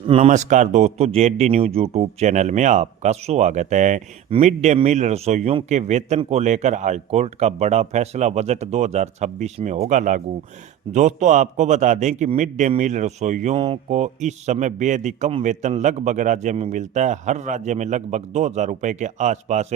नमस्कार दोस्तों, JD news YouTube channel में आपका स्वागत है। मिड डे मील रसोइयों के वेतन को लेकर हाईकोर्ट का बड़ा फैसला, बजट 2026 में होगा लागू। दोस्तों, आपको बता दें कि मिड डे मील रसोइयों को इस समय बेहद ही कम वेतन लगभग राज्य में मिलता है। हर राज्य में लगभग 2000 रुपये के आसपास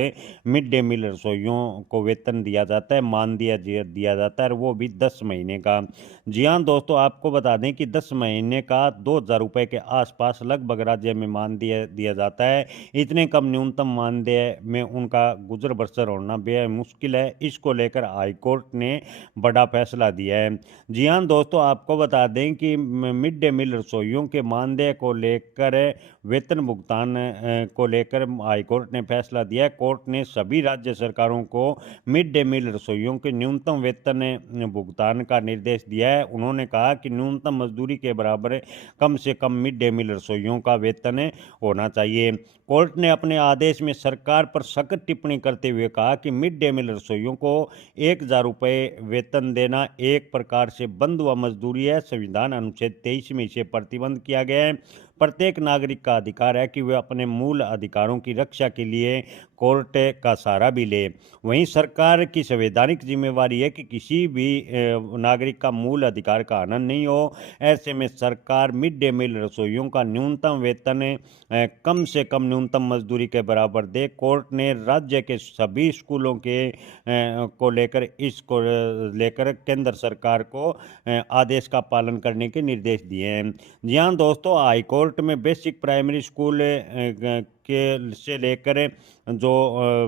मिड डे मील रसोइयों को वेतन दिया जाता है, मान दिया जाता है, और वो भी 10 महीने का। जी हाँ दोस्तों, आपको बता दें कि 10 महीने का 2000 रुपये के आसपास लगभग राज्य में मानदेय दिया जाता है। इतने कम न्यूनतम मानदेय में उनका गुजर बसर होना बेहद मुश्किल है। इसको लेकर हाईकोर्ट ने बड़ा फैसला दिया है। जी हाँ दोस्तों, आपको बता दें कि मिड डे मील रसोइयों के मानदेय को लेकर, वेतन भुगतान को लेकर हाईकोर्ट ने फैसला दिया है। कोर्ट ने सभी राज्य सरकारों को मिड डे मील रसोइयों के न्यूनतम वेतन भुगतान का निर्देश दिया है। उन्होंने कहा कि न्यूनतम मजदूरी के बराबर कम से कम मिड डे मील रसोइयों का वेतन होना चाहिए। कोर्ट ने अपने आदेश में सरकार पर सख्त टिप्पणी करते हुए कहा कि मिड डे मील रसोइयों को 1000 रुपये वेतन देना एक प्रकार से बंद व मजदूरी है। संविधान अनुच्छेद 23 में इसे प्रतिबंध किया गया है। प्रत्येक नागरिक का अधिकार है कि वह अपने मूल अधिकारों की रक्षा के लिए कोर्ट का सहारा भी ले। वहीं सरकार की संवैधानिक जिम्मेवारी है कि किसी भी नागरिक का मूल अधिकार का हनन नहीं हो। ऐसे में सरकार मिड डे मील रसोइयों का न्यूनतम वेतन कम से कम न्यूनतम मजदूरी के बराबर दे। कोर्ट ने राज्य के सभी स्कूलों को लेकर केंद्र सरकार को आदेश का पालन करने के निर्देश दिए हैं। जी हाँ दोस्तों, हाईकोर्ट में बेसिक प्राइमरी स्कूल के से लेकर जो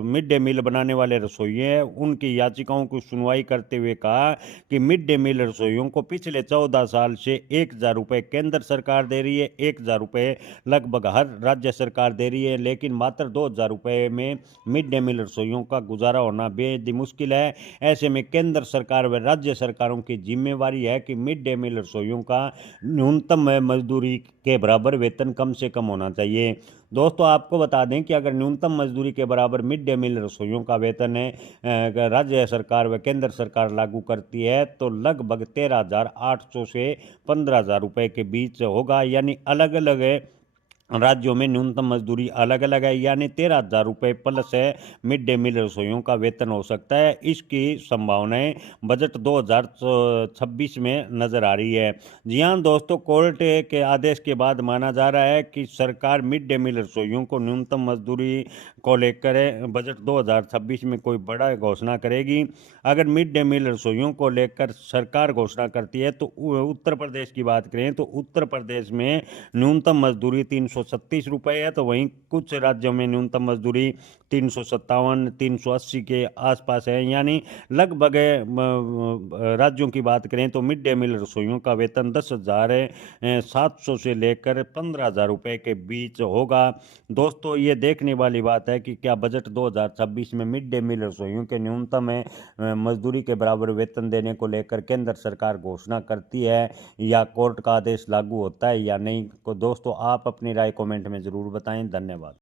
मिड डे मील बनाने वाले रसोइये हैं, उनकी याचिकाओं की सुनवाई करते हुए कहा कि मिड डे मील रसोइयों को पिछले 14 साल से 1000 रुपये केंद्र सरकार दे रही है, 1000 रुपये लगभग हर राज्य सरकार दे रही है, लेकिन मात्र 2000 रुपये में मिड डे मील रसोइयों का गुजारा होना बेहद ही मुश्किल है। ऐसे में केंद्र सरकार व राज्य सरकारों की जिम्मेवारी है कि मिड डे मील रसोइयों का न्यूनतम मजदूरी के बराबर वेतन कम से कम होना चाहिए। दोस्तों, आपको बता दें कि अगर न्यूनतम मजदूरी के बराबर मिड डे मील रसोइयों का वेतन राज्य सरकार व केंद्र सरकार लागू करती है तो लगभग 13,800 से 15,000 रुपये के बीच होगा। यानी अलग अलग राज्यों में न्यूनतम मजदूरी अलग अलग है, यानी 13,000 रुपये प्लस मिड डे मील रसोइयों का वेतन हो सकता है। इसकी संभावनाएं बजट 2026 में नजर आ रही है। जी हाँ दोस्तों, कोर्ट के आदेश के बाद माना जा रहा है कि सरकार मिड डे मील रसोइयों को न्यूनतम मजदूरी को लेकर बजट 2026 में कोई बड़ा घोषणा करेगी। अगर मिड डे मील रसोइयों को लेकर सरकार घोषणा करती है तो उत्तर प्रदेश की बात करें तो उत्तर प्रदेश में न्यूनतम मजदूरी 336 रुपये है, तो वहीं कुछ राज्यों में न्यूनतम मजदूरी 357 380 के आसपास है। यानी लगभग राज्यों की बात करें तो मिड डे मील रसोइयों का वेतन 10,700 से लेकर 15,000 रुपये के बीच होगा। दोस्तों, ये देखने वाली बात है कि क्या बजट 2026 में मिड डे मील रसोइयों के न्यूनतम मजदूरी के बराबर वेतन देने को लेकर केंद्र सरकार घोषणा करती है या कोर्ट का आदेश लागू होता है या नहीं। को दोस्तों, आप अपनी राय कमेंट में ज़रूर बताएं। धन्यवाद।